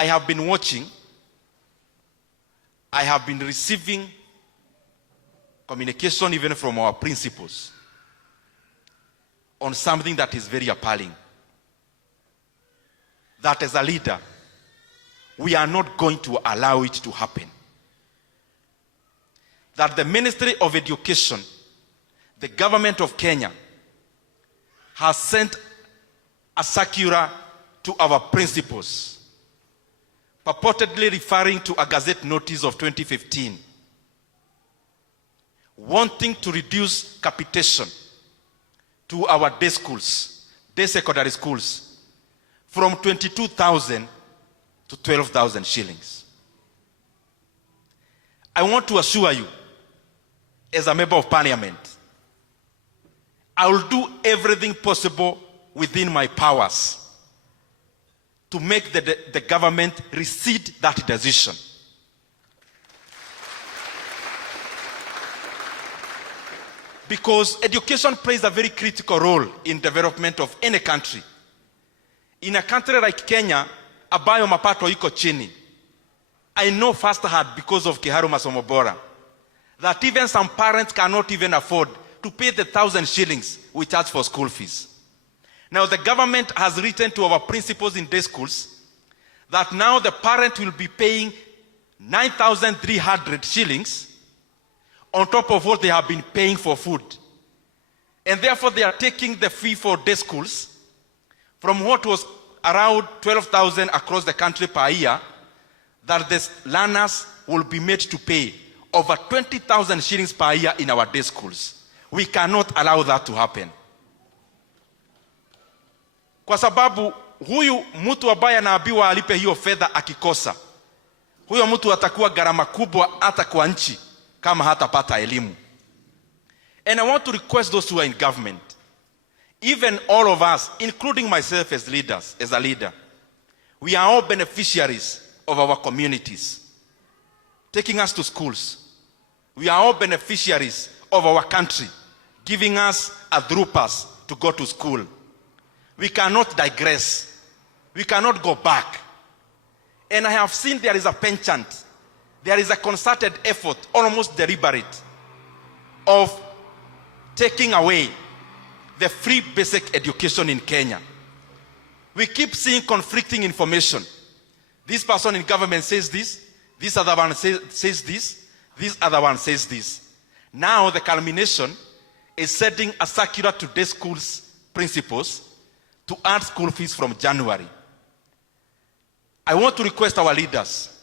I have been watching, I have been receiving communication even from our principals on something that is very appalling. That as a leader, we are not going to allow it to happen. That the Ministry of Education, the government of Kenya, has sent a circular to our principals, purportedly referring to a Gazette notice of 2015, wanting to reduce capitation to our day schools, day secondary schools, from 22,000 to 12,000 shillings. I want to assure you, as a member of parliament, I will do everything possible within my powers to make the government rescind that decision. Because education plays a very critical role in development of any country. In a country like Kenya, ambayo mapato iko chini, I know firsthand because of Kiharu Masomo Bora that even some parents cannot even afford to pay the 1,000 shillings we charge for school fees. Now the government has written to our principals in day schools that now the parent will be paying 9,300 shillings on top of what they have been paying for food. And therefore they are taking the fee for day schools from what was around 12,000 across the country per year, that the learners will be made to pay over 20,000 shillings per year in our day schools. We cannot allow that to happen. Kwa sababu huyu mtu ambaye anaambiwa alipe hiyo fedha akikosa, huyo mtu atakuwa gharama kubwa hata kwa nchi kama hatapata elimu. And I want to request those who are in government, even all of us, including myself as leaders, as a leader, we are all beneficiaries of our communities, taking us to schools. We are all beneficiaries of our country, giving us a through pass to go to school. We cannot digress. We cannot go back. And I have seen there is a penchant, there is a concerted effort, almost deliberate, of taking away the free basic education in Kenya. We keep seeing conflicting information. This person in government says this other one says this other one says this. Now the culmination is setting a circular to day schools principals to add school fees from January. I want to request our leaders,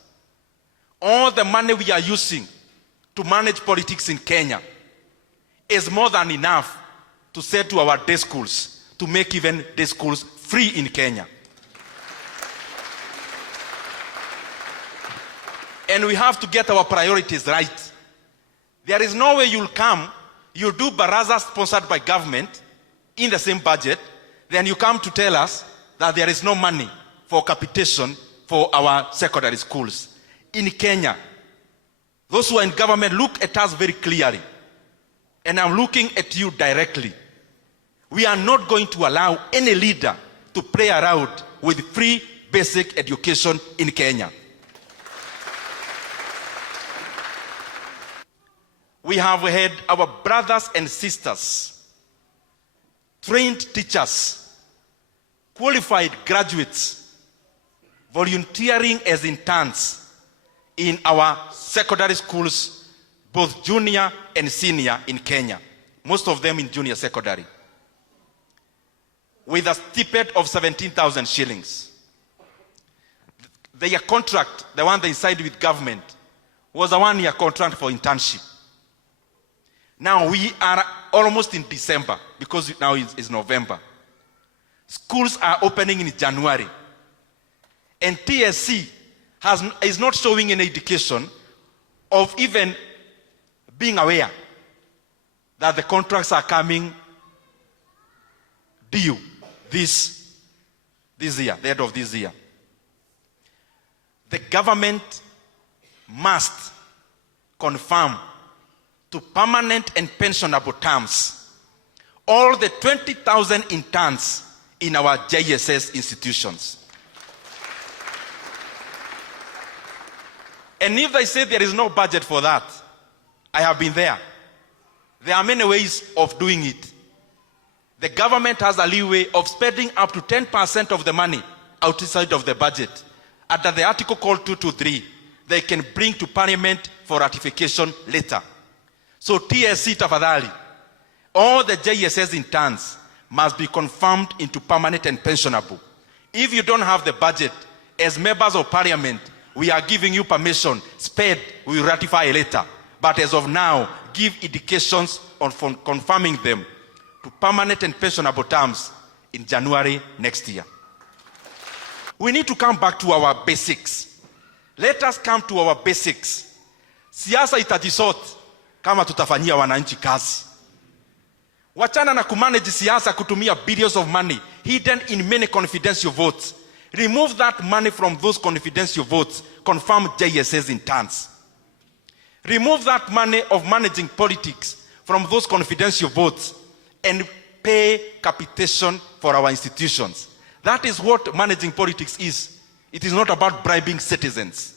all the money we are using to manage politics in Kenya is more than enough to say to our day schools to make even day schools free in Kenya. And we have to get our priorities right. There is no way you'll come, you'll do baraza sponsored by government in the same budget, then you come to tell us that there is no money for capitation for our secondary schools. In Kenya, those who are in government, look at us very clearly. And I'm looking at you directly. We are not going to allow any leader to play around with free basic education in Kenya. We have had our brothers and sisters, trained teachers, qualified graduates, volunteering as interns in our secondary schools, both junior and senior in Kenya, most of them in junior secondary, with a stipend of 17,000 shillings. Their contract, the one they signed with government, was a 1-year contract for internship. Now we are almost in December, because now it's November. Schools are opening in January. And TSC is not showing any indication of even being aware that the contracts are coming due this year, the end of this year. The government must confirm to permanent and pensionable terms all the 20,000 interns in our JSS institutions. And if they say there is no budget for that, I have been there. There are many ways of doing it. The government has a leeway of spending up to 10% of the money outside of the budget. Under the article called 223, they can bring to Parliament for ratification later. So TSC tafadhali, all the JSS interns must be confirmed into permanent and pensionable. If you don't have the budget, as members of Parliament, we are giving you permission, sped, we will ratify later. But as of now, give indications on confirming them to permanent and pensionable terms in January next year. We need to come back to our basics. Let us come to our basics. Siasa itajisort kama tutafanyia wananchi kazi. Wachana na kumanage siasa kutumia billions of money hidden in many confidential votes. Remove that money from those confidential votes. Confirm JSS interns. Remove that money of managing politics from those confidential votes and pay capitation for our institutions. That is what managing politics is. It is not about bribing citizens.